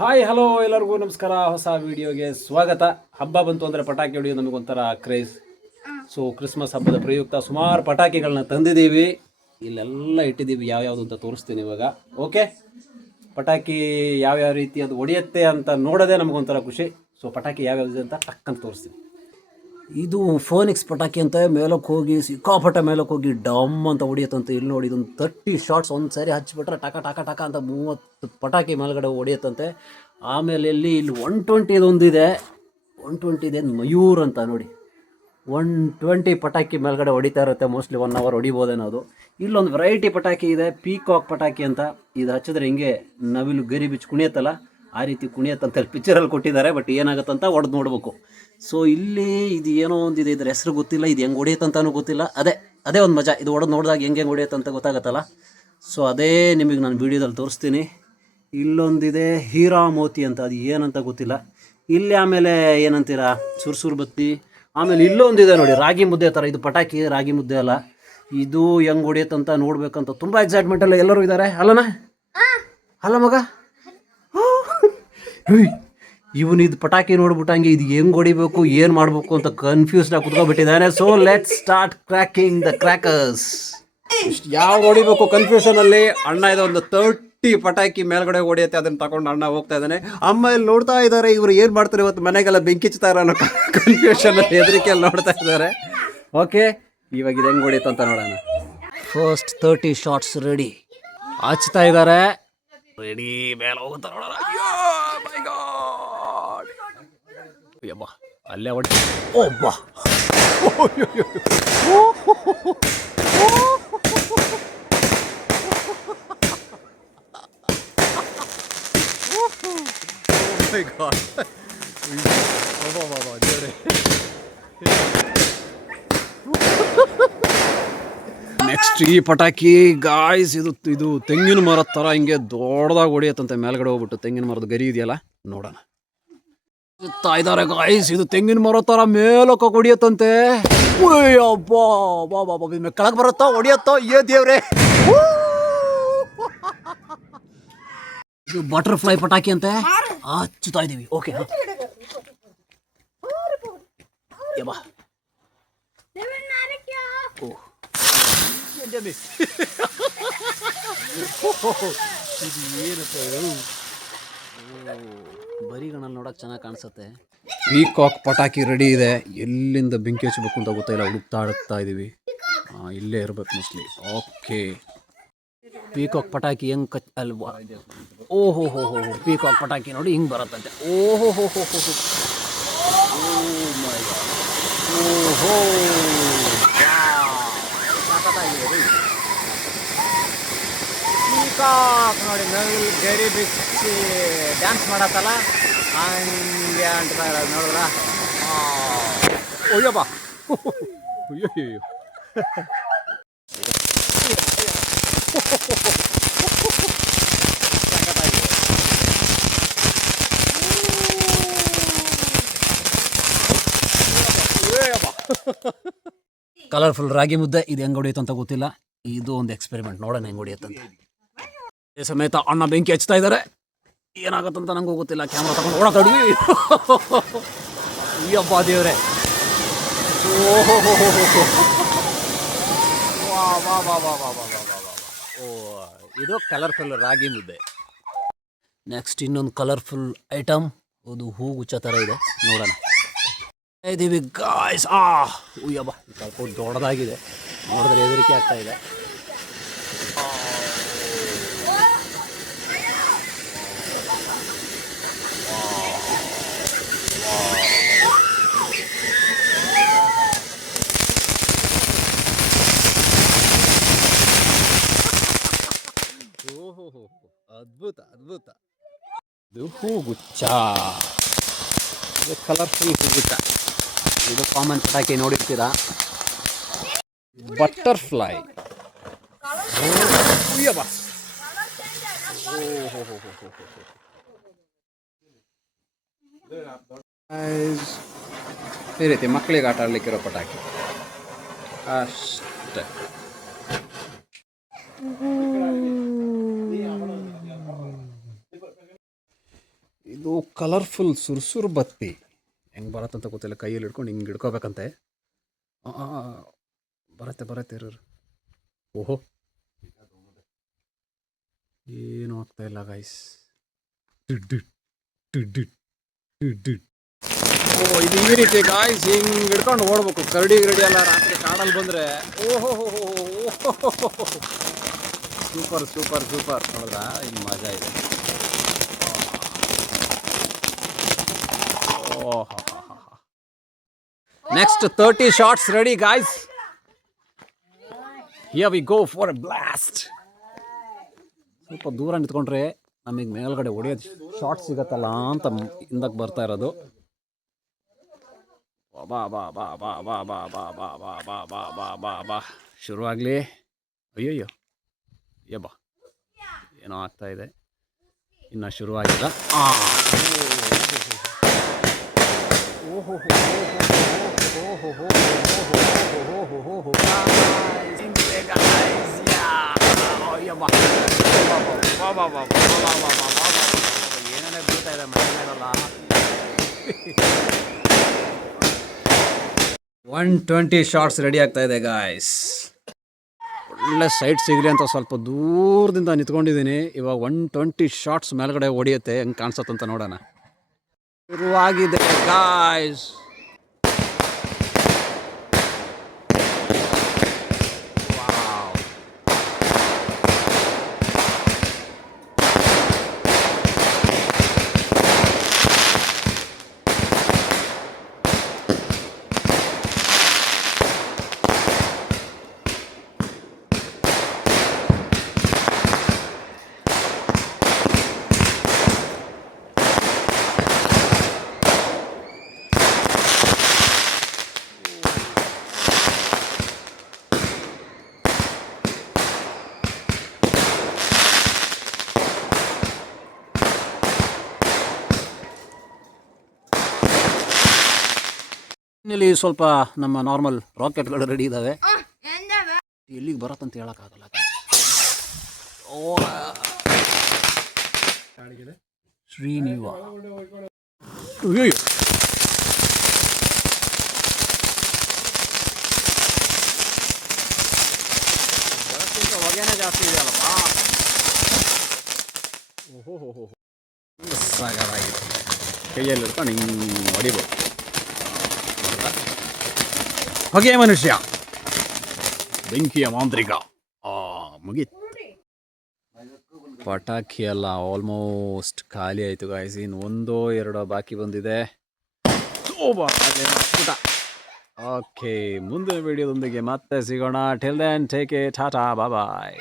Hi hello ಎಲ್ಲರಿಗೂ ನಮಸ್ಕಾರ. ಹೊಸ ವಿಡಿಯೋಗೆ ಸ್ವಾಗತ. ಹಬ್ಬ ಬಂತು ಅಂದರೆ ಪಟಾಕಿ ಹೊಡಿಯೋದು ನಮಗೊಂಥರ ಕ್ರೇಜ್. ಸೊ ಕ್ರಿಸ್ಮಸ್ ಹಬ್ಬದ ಪ್ರಯುಕ್ತ ಸುಮಾರು ಪಟಾಕಿಗಳನ್ನ ತಂದಿದ್ದೀವಿ. ಇಲ್ಲೆಲ್ಲ ಇಟ್ಟಿದ್ದೀವಿ, ಯಾವ್ಯಾವುದು ಅಂತ ತೋರಿಸ್ತೀನಿ ಇವಾಗ. ಓಕೆ, ಪಟಾಕಿ ಯಾವ್ಯಾವ ರೀತಿ ಅದು ಹೊಡೆಯುತ್ತೆ ಅಂತ ನೋಡೋದೇ ನಮಗೊಂಥರ ಖುಷಿ. ಸೊ ಪಟಾಕಿ ಯಾವ್ಯಾವುದಿದೆ ಅಂತ ಟಕ್ಕಂತ ತೋರಿಸ್ತೀನಿ. ಇದು ಫೋನಿಕ್ಸ್ ಪಟಾಕಿ ಅಂತ ಮೇಲಕ್ಕೆ ಹೋಗಿ ಸಿಕ್ಕಾಪಟ್ಟೆ ಮೇಲಕ್ಕೆ ಹೋಗಿ ಡಮ್ ಅಂತ ಹೊಡಿಯತ್ತಂತೆ. ಇಲ್ಲಿ ನೋಡಿ, ಇದೊಂದು 30 ಶಾರ್ಟ್ಸ್ ಒಂದು ಸಾರಿ ಹಚ್ಚಿಬಿಟ್ರೆ ಟಕ ಟಕ ಟಕ ಅಂತ 30 ಪಟಾಕಿ ಮೇಲ್ಗಡೆ ಹೊಡಿಯತ್ತಂತೆ. ಆಮೇಲೆ ಇಲ್ಲಿ 120 ಇದೊಂದಿದೆ, 120 ಇದೆ, ಮಯೂರ್ ಅಂತ ನೋಡಿ. 120 ಪಟಾಕಿ ಮೇಲ್ಗಡೆ ಹೊಡಿತಾ ಇರುತ್ತೆ. ಮೋಸ್ಟ್ಲಿ 1 ಅವರ್ ಹೊಡಿಬೋದೇನೋ ಅದು. ಇಲ್ಲೊಂದು ವೆರೈಟಿ ಪಟಾಕಿ ಇದೆ, ಪೀಕಾಕ್ ಪಟಾಕಿ ಅಂತ. ಇದು ಹಚ್ಚಿದ್ರೆ ಹಿಂಗೆ ನವಿಲು ಗರಿ ಬಿಚ್ಚಿ ಕುಣಿಯತ್ತಲ್ಲ, ಆ ರೀತಿ ಕುಣಿಯತ್ತಂತ ಪಿಕ್ಚರಲ್ಲಿ ಕೊಟ್ಟಿದ್ದಾರೆ. ಬಟ್ ಏನಾಗುತ್ತಂತ ಹೊಡೆದು ನೋಡಬೇಕು. ಸೊ ಇಲ್ಲಿ ಇದು ಏನೋ ಒಂದಿದೆ, ಇದ್ರ ಹೆಸರು ಗೊತ್ತಿಲ್ಲ, ಇದು ಹೆಂಗೆ ಹೊಡೆಯುತ್ತಂತನೂ ಗೊತ್ತಿಲ್ಲ. ಅದೇ ಒಂದು ಮಜಾ, ಇದು ಹೊಡೆದು ನೋಡಿದಾಗ ಹೆಂಗೆ ಹೊಡೆಯುತ್ತಂತ ಗೊತ್ತಾಗತ್ತಲ್ಲ. ಸೊ ಅದೇ ನಿಮಗೆ ನಾನು ವೀಡಿಯೋದಲ್ಲಿ ತೋರಿಸ್ತೀನಿ. ಇಲ್ಲೊಂದಿದೆ ಹೀರಾ ಮೋತಿ ಅಂತ, ಅದು ಏನಂತ ಗೊತ್ತಿಲ್ಲ. ಇಲ್ಲಿ ಆಮೇಲೆ ಏನಂತೀರಾ, ಸುರ್ಸುರು ಬತ್ತಿ. ಆಮೇಲೆ ಇಲ್ಲೊಂದಿದೆ ನೋಡಿ, ರಾಗಿ ಮುದ್ದೆ ಥರ. ಇದು ಪಟಾಕಿ, ರಾಗಿ ಮುದ್ದೆ ಅಲ್ಲ. ಇದು ಹೆಂಗೆ ಹೊಡೆಯುತ್ತಂತ ನೋಡ್ಬೇಕಂತ ತುಂಬ ಎಕ್ಸೈಟ್ಮೆಂಟಲ್ಲ ಎಲ್ಲರೂ ಇದ್ದಾರೆ. ಅಲ್ಲನಾ, ಅಲ್ಲ ಮಗ, ಇವನು ಇದು ಪಟಾಕಿ ನೋಡ್ಬಿಟ್ಟಂಗೆ ಇದು ಹೆಂಗೆ ಹೊಡಿಬೇಕು, ಏನು ಮಾಡಬೇಕು ಅಂತ ಕನ್ಫ್ಯೂಸ್ಡಾಗಿ ಕುತ್ಕೊಬಿಟ್ಟಿದ್ದಾನೆ. So let's start cracking the crackers. ಯಾವ ಹೊಡಿಬೇಕು ಕನ್ಫ್ಯೂಷನಲ್ಲಿ. ಅಣ್ಣ ಇದೆ ಒಂದು 30 ಪಟಾಕಿ ಮೇಲ್ಗಡೆ ಹೊಡಿಯುತ್ತೆ, ಅದನ್ನು ತಗೊಂಡು ಅಣ್ಣ ಹೋಗ್ತಾ ಇದ್ದಾನೆ. ಅಮ್ಮ ಇಲ್ಲಿ ನೋಡ್ತಾ ಇದ್ದಾರೆ, ಇವರು ಏನು ಮಾಡ್ತಾರೆ ಇವತ್ತು, ಮನೆಗೆಲ್ಲ ಬೆಂಕಿಚ್ತಾರೆ ಅನ್ನೋ ಕನ್ಫ್ಯೂಷನಲ್ಲಿ ಹೆದರಿಕೆಯಲ್ಲಿ ನೋಡ್ತಾ ಇದ್ದಾರೆ. ಓಕೆ, ಇವಾಗ ಇದು ಹೆಂಗೆ ಹೊಡಿಯುತ್ತೆ ಅಂತ ನೋಡೋಣ. ಫಸ್ಟ್ 30 ಶಾರ್ಟ್ಸ್ ರೆಡಿ, ಹಚ್ತಾ ಇದ್ದಾರೆ. ರೆಡಿ, ಮೇಲೆ ಹೋಗುತ್ತಾ ನೋಡೋಣ. ಮೈ ಗಾಡ್, ಯಬ್ಬ ಅಲ್ಲೇ ಹೊಡಿ. ಒಬ್ಬ ಮೈ ಗಾಡ್, ದೇವ್ರೆ. ನೆಕ್ಸ್ಟ್ ಈ ಪಟಾಕಿ ಗಾಯ್ಸ್, ಇದು ತೆಂಗಿನ ಮರದ ಥರ ಹಿಂಗೆ ದೊಡ್ಡದಾಗಿ ಹೊಡಿಯತ್ತಂತೆ ಮೇಲ್ಗಡೆ ಹೋಗ್ಬಿಟ್ಟು. ತೆಂಗಿನ ಮರದ ಗರಿ ಇದೆಯಲ್ಲ, ನೋಡೋಣ. ಇದ್ದಾರೆ ಗಾಯ್ಸ್, ಇದು ತೆಂಗಿನ ಮರದ ಥರ ಮೇಲಕ್ಕೆ ಹೊಡಿಯತ್ತಂತೆ. ಅಬ್ಬಾ ಬಾ ಬಾ ಬಾ, ಕೆಳಗೆ ಬರುತ್ತೋ ಹೊಡಿಯತ್ತೋ, ಏ ದೇವ್ರೆ. ಇದು ಬಟರ್ಫ್ಲೈ ಪಟಾಕಿ ಅಂತೆ, ಹಚ್ಚುತ್ತಾ ಇದೀವಿ. ಓಕೆ, ಯಬ್ಬಾ, ಓ ಇದು ಏನಪ್ಪ, ಬರಿಗಣ್ಣಲ್ಲಿ ನೋಡೋಕೆ ಚೆನ್ನಾಗಿ ಕಾಣಿಸುತ್ತೆ. ಪೀಕಾಕ್ ಪಟಾಕಿ ರೆಡಿ ಇದೆ. ಎಲ್ಲಿಂದ ಬೆಂಕಿ ಹಚ್ಚಬೇಕು ಅಂತ ಗೊತ್ತಾಯಿಲ್ಲ, ಹುಡುಕ್ತಾ ಇದ್ದೀವಿ. ಇಲ್ಲೇ ಇರ್ಬೇಕು ಮೋಸ್ಟ್ಲಿ. ಓಕೆ, ಪೀಕಾಕ್ ಪಟಾಕಿ ಹೆಂಗೆ ಅಲ್ವಾ. ಓಹೋ ಹೋ ಹೋ, ಪೀಕಾಕ್ ಪಟಾಕಿ ನೋಡಿ ಹಿಂಗೆ ಬರುತ್ತಂತೆ. ಓಹೋ ಹೋ ಹೋ ಹೋ, ಮೈ ಗಾಡ್, ಓಹೋ, ಪೀಕಾಕ್ ನೋಡಿ ನವಿಲು ಗರಿ ಬಿಚ್ಚಿ ಡ್ಯಾನ್ಸ್ ಮಾಡತ್ತಲ್ಲ, ಹಂಗೆ ಅಂಟ್ತಾ ಇರೋದು ನೋಡಿದ್ರ. ಅಯ್ಯಪ್ಪ, ಅಯ್ಯೋ, ಕಲರ್ಫುಲ್ ರಾಗಿ ಮುದ್ದೆ. ಇದು ಹೆಂಗೆ ಹೊಡಿಯುತ್ತೆ ಅಂತ ಗೊತ್ತಿಲ್ಲ. ಇದು ಒಂದು ಎಕ್ಸ್ಪೆರಿಮೆಂಟ್, ನೋಡೋಣ ಹೆಂಗೆ ಹೊಡಿಯುತ್ತಂತೆ. ಈ ಸಮೇತ ಅಣ್ಣ ಬೆಂಕಿ ಹಚ್ತಾ ಇದ್ದಾರೆ. ಏನಾಗುತ್ತಂತ ನಂಗೂ ಗೊತ್ತಿಲ್ಲ. ಕ್ಯಾಮ್ರಾ ತಗೊಂಡು ಓಡಾಡಿ. ಅಯ್ಯಪ್ಪ ದೇವ್ರೆ, ಓಹೋ, ವಾ ವಾ ವಾ ವಾ ವಾ ವಾ ವಾ. ಓ, ಇದು ಕಲರ್ಫುಲ್ ರಾಗಿ ಮುದ್ದೆ. ನೆಕ್ಸ್ಟ್ ಇನ್ನೊಂದು ಕಲರ್ಫುಲ್ ಐಟಮ್, ಅದು ಹೂಗುಚ್ಚ ಥರ ಇದೆ, ನೋಡೋಣ. ಇದೀವಿ ಗಾಯ್ಸ್. ಉಯ್ಯಬ್ಬ, ಸ್ವಲ್ಪ ದೊಡ್ಡದಾಗಿದೆ, ನೋಡಿದ್ರೆ ಹೆದರಿಕೆ ಆಗ್ತಾ ಇದೆ. ಓಹೋ, ಅದ್ಭುತ ಅದ್ಭುತ. ಇದು ಹೂಗುಚ್ಚ, ಇದು ಕಲರ್ಫುಲ್ ಹೂಗುಚ್ಚ. ಇದು ಕಾಮನ್ ಪಟಾಕಿ ನೋಡಿರ್ತೀರಾ. ಬಟರ್ಫ್ಲೈ. ಈ ರೀತಿ ಮಕ್ಕಳಿಗೆ ಆಟ ಆಡ್ಲಿಕ್ಕಿರೋ ಪಟಾಕಿ ಅಷ್ಟೇ. ಇದು ಕಲರ್ಫುಲ್ ಸುರ್ಸುರು ಬತ್ತಿ ಹೆಂಗೆ ಬರತ್ತಂತ ಗೊತ್ತಿಲ್ಲ, ಕೈಯಲ್ಲಿ ಹಿಡ್ಕೊಂಡು ಹಿಂಗೆ ಹಿಡ್ಕೋಬೇಕಂತೆ. ಬರತ್ತೆ ಇರೋರು. ಓಹೋ, ಏನು ಆಗ್ತಾ ಇಲ್ಲ ಗೈಸ್. ಓ, ಇದು ಈ ರೀತಿ ಗಾಯ್ಸ್ ಹಿಂಗೆ ಹಿಡ್ಕೊಂಡು ಓಡ್ಬೇಕು. ಕರಡಿ ಎಲ್ಲ ರಾತ್ರಿ ಕಾಡಲ್ಲಿ ಬಂದರೆ ಓಹೋ, ಸೂಪರ್ ನೋಡಿದ್ರಾ, ಹಿಂಗೆ ಮಜಾ ಇದೆ. Next 30 shots ready guys. Here we go for a blast. ಸ್ವಲ್ಪ ದೂರ ನಿಂತ್ಕೊಂಡ್ರೆ ನಮಗೆ ಮೇಲ್ಗಡೆ ಹೊಡೆಯೋದು ಶಾರ್ಟ್ ಸಿಗತ್ತಲ್ಲ ಅಂತ ಹಿಂದಕ್ಕೆ ಬರ್ತಾ ಇರೋದು. ಬಾ ಬಾ ಬಾ ಬಾ ಬಾ ಬಾ ಬಾ ಬಾ ಬಾ ಬಾ ಬಾ ಬಾ ಬಾ ಬಾ ಶುರುವಾಗಲಿ. ಅಯ್ಯಯ್ಯೋ ಬಾ, ಏನೋ ಆಗ್ತಾ ಇದೆ, ಇನ್ನು ಶುರುವಾಗಿಲ್ಲ. ಏನೇನೇ ಬೀಳ್ತಾ ಇದೆ ಮನೆಯಲ್ಲ. 120 ಶಾರ್ಟ್ಸ್ ರೆಡಿ ಆಗ್ತಾ ಇದೆ ಗಾಯ್ಸ್. ಒಳ್ಳೆ ಸೈಟ್ ಸಿಗಲಿ ಅಂತ ಸ್ವಲ್ಪ ದೂರದಿಂದ ನಿಂತ್ಕೊಂಡಿದ್ದೀನಿ. ಇವಾಗ 120 ಶಾರ್ಟ್ಸ್ ಮೇಲ್ಗಡೆ ಹೊಡಿಯುತ್ತೆ, ಹೆಂಗೆ ಕಾಣಿಸುತ್ತಂತ ನೋಡೋಣ. ಶುರುವಾಗಿದೆ ಗಾಯ್ಸ್. ಇಲ್ಲಿ ಸ್ವಲ್ಪ ನಮ್ಮ ನಾರ್ಮಲ್ ರಾಕೆಟ್ಗಳು ರೆಡಿ ಇದ್ದಾವೆ. ಎಲ್ಲಿಗೆ ಬರತ್ತಂತ ಹೇಳೋಕ್ಕಾಗಲ್ಲ. ಶ್ರೀನಿವ ಹೊಗೆನೇ ಜಾಸ್ತಿ ಇದೆಯಲ್ಲಪ್ಪ. ಓಹೋ, ಸಾಕಾಗಿದೆ. ಕೈಯಲ್ಲಿ ಹಿಡ್ಕೊಂಡು ಹಿಂಗೆ ಹೊಡಿಬೋದು. ಹೊಗೆ ಮನುಷ್ಯ, ಬೆಂಕಿಯ ಮಾಂತ್ರಿಕ. ಮುಗೀತು. ಪಟಾಕಿ ಎಲ್ಲ ಆಲ್ಮೋಸ್ಟ್ ಖಾಲಿ ಆಯಿತು ಗಾಯ್ಸ್. ಇನ್ನು 1-2 ಬಾಕಿ ಬಂದಿದೆ. ಓಕೆ, ಮುಂದಿನ ವಿಡಿಯೋದೊಂದಿಗೆ ಮತ್ತೆ ಸಿಗೋಣ. Till then take care, tata, ಬಾಯ್.